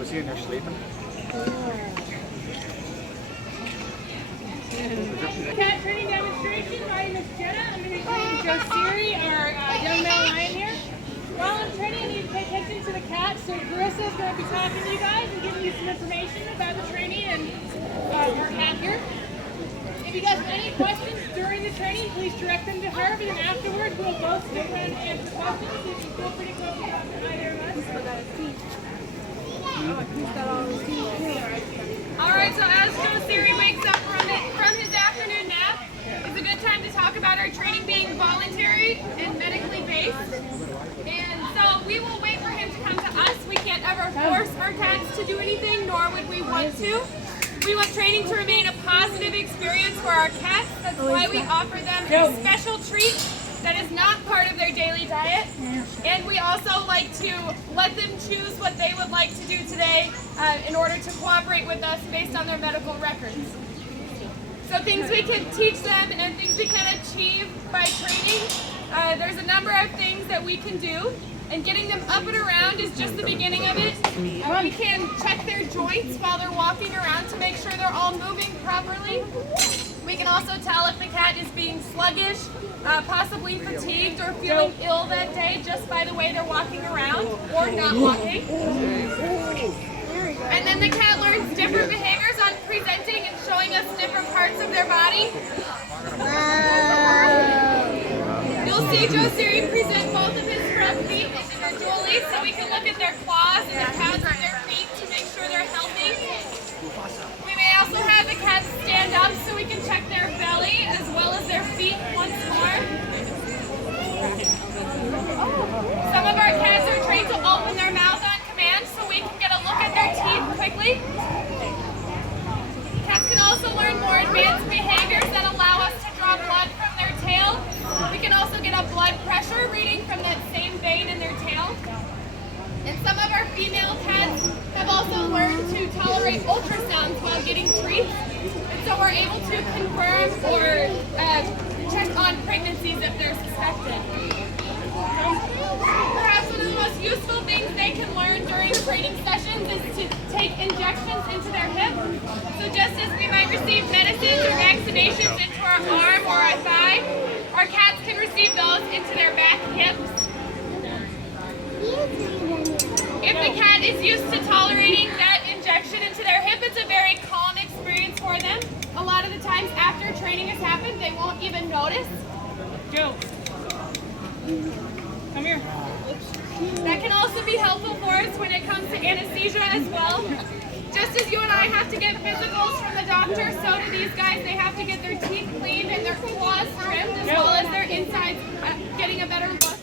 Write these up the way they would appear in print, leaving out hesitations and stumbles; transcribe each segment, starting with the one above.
Was he in there sleeping? Cat training demonstration by Miss Jenna. I'm going to train Joe Siri, our young male lion here. While I'm training, I need to pay attention to the cat. So Carissa is going to be talking to you guys and giving you some information about the training and our cat here. If you guys have any questions during the training, please direct them to her. But then afterwards, we'll both stick around and answer questions. So you can feel pretty close to either of us. Alright, so as Joe Siri wakes up from his afternoon nap, it's a good time to talk about our training being voluntary and medically based. And so we will wait for him to come to us. We can't ever force our cats to do anything, nor would we want to. We want training to remain a positive experience for our cats. That's why we offer them a special treat that is not part of their daily diet. And we also like to let them choose what they would like to do today in order to cooperate with us based on their medical records. So things we can teach them and things we can achieve by training, there's a number of things that we can do. And getting them up and around is just the beginning of it. We can check their joints while they're walking around to make sure they're all moving properly. We can also tell if the cat is being sluggish, possibly fatigued, or feeling ill that day just by the way they're walking around or not walking. And then the cat learns different behaviors on presenting and showing us different parts of their body. You'll see Joe Siri present both of his front feet individually so we can look at their claws and the pads of their feet to make sure they're healthy. We may also have the cats stand up so we can check their belly as well as their feet once more. Some of our cats are trained to open their mouth on command so we can get a look at their teeth quickly. Cats can also learn more advanced behaviors that allow us to draw blood from their tail. We can also get a blood pressure reading from that same vein in their tail. And some of our female cats have also learned to tolerate ultrasounds while getting treats. And so we're able to confirm or check on pregnancies if they're suspected. Perhaps one of the most useful things they can learn during training sessions is to take injections into their hip. So just as we might receive medicines or vaccinations into our arm or our thigh, our cats can receive those into their back hips. If the cat is used to tolerating that injection into their hip, it's a very calm experience for them. A lot of the times after training has happened, they won't even notice. Joe, come here. That can also be helpful for us when it comes to anesthesia as well. Just as you and I have to get physicals from the doctor, so do these guys. They have to get their teeth cleaned and their claws trimmed as well as their insides getting a better look.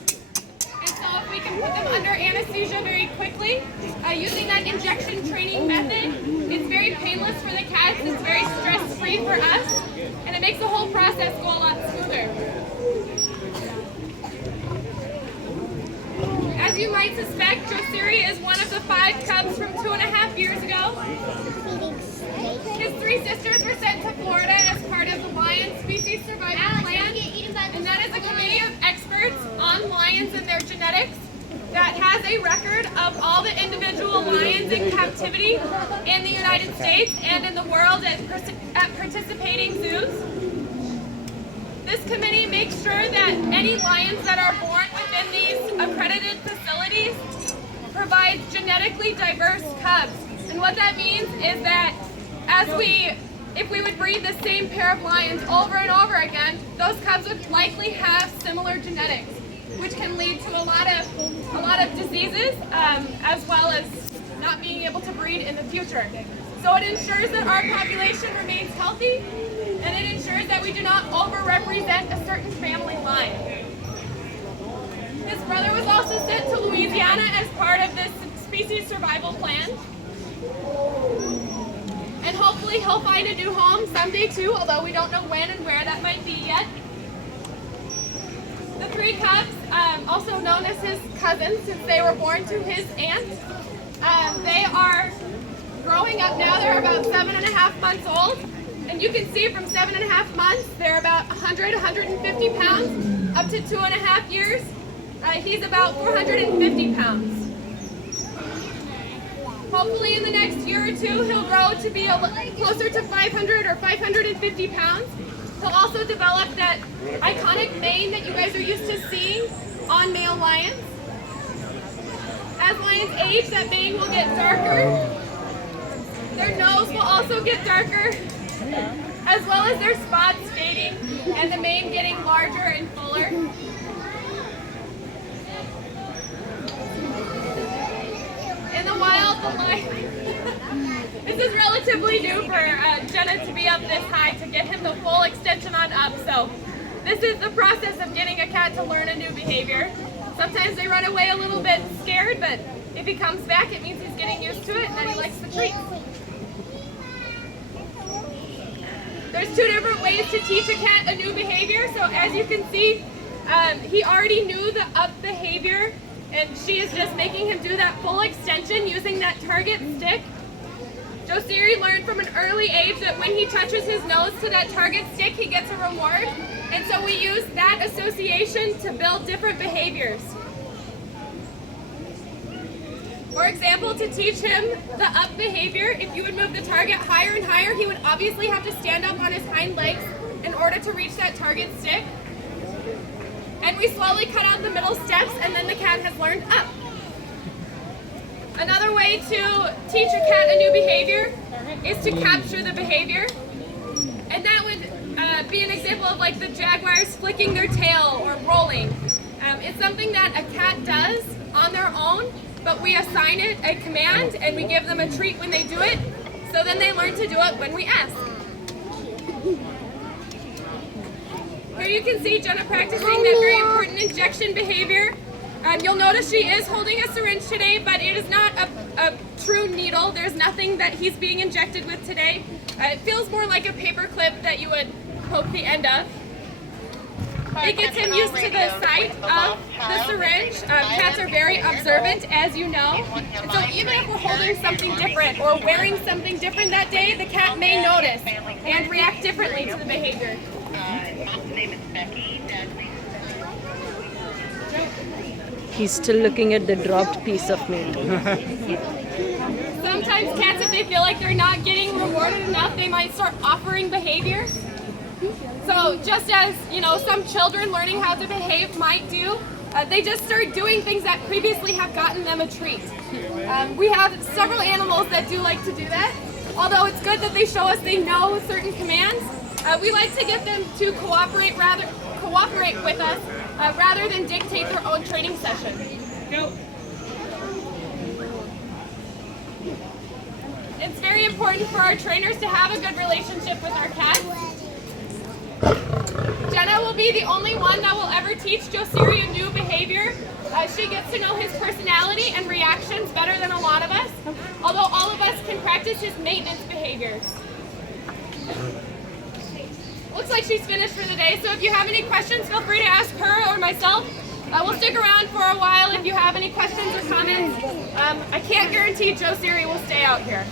And so if we can put them under anesthesia very quickly, using that injection training method, it's very painless for the cats, it's very stress-free for us, and it makes the whole process go a lot smoother. As you might suspect, Joe Siri is one of the 5 cubs from 2.5 years ago. His 3 sisters were sent to Florida as part of the Lion Species Survival Plan, and that is a committee of experts on lions and their genetics that has a record of all the individual lions in captivity in the United States and in the world at participating zoos. This committee makes sure that any lions that are born within these accredited facilities provide genetically diverse cubs. And what that means is that if we would breed the same pair of lions over and over again, those cubs would likely have similar genetics, which can lead to a lot of diseases, as well as not being able to breed in the future. So it ensures that our population remains healthy, and it ensures that we do not over-represent a certain family line. His brother was also sent to Louisiana as part of this species survival plan. And hopefully he'll find a new home someday too, although we don't know when and where that might be yet. The 3 cubs, also known as his cousins since they were born to his aunt, they are growing up now. They're about 7.5 months old. And you can see from 7.5 months, they're about 150 pounds. Up to 2.5 years, he's about 450 pounds. Hopefully in the next year or two, he'll grow to be closer to 500 or 550 pounds. He'll also develop that iconic mane that you guys are used to seeing on male lions. As lions age, that mane will get darker. Their nose will also get darker, as well as their spots fading and the mane getting larger and fuller. In the wild, the lion... This is relatively new for Jenna to be up this high to get him the full extension on up. So this is the process of getting a cat to learn a new behavior. Sometimes they run away a little bit scared, but if he comes back, it means he's getting used to it and that he likes the treats. There's two different ways to teach a cat a new behavior. So as you can see, he already knew the up behavior, and she is just making him do that full extension using that target stick. Josiri learned from an early age that when he touches his nose to that target stick, he gets a reward. And so we use that association to build different behaviors. For example, to teach him the up behavior, if you would move the target higher and higher, he would obviously have to stand up on his hind legs in order to reach that target stick. And we slowly cut out the middle steps, and then the cat has learned up. Another way to teach a cat a new behavior is to capture the behavior. And that would be an example of like the jaguars flicking their tail or rolling. It's something that a cat does on their own, but we assign it a command and we give them a treat when they do it, so then they learn to do it when we ask. Here you can see Jenna practicing that very important injection behavior. You'll notice she is holding a syringe today, but it is not a true needle. There's nothing that he's being injected with today. It feels more like a paper clip that you would poke the end of. It gets him used to the sight of the syringe. Cats are very observant, as you know. And so even if we're holding something different or wearing something different that day, the cat may notice and react differently to the behavior. He's still looking at the dropped piece of meat. Sometimes cats, if they feel like they're not getting rewarded enough, they might start offering behaviors. So just as, you know, some children learning how to behave might do, they just start doing things that previously have gotten them a treat. We have several animals that do like to do that. Although it's good that they show us they know certain commands, we like to get them to cooperate with us rather than dictate their own training session. Go. It's very important for our trainers to have a good relationship with our cats. Jenna will be the only one that will ever teach Josiri a new behavior. She gets to know his personality and reactions better than a lot of us, although all of us can practice his maintenance behaviors. Looks like she's finished for the day, so if you have any questions, feel free to ask her or myself. We'll stick around for a while if you have any questions or comments. I can't guarantee Josiri will stay out here.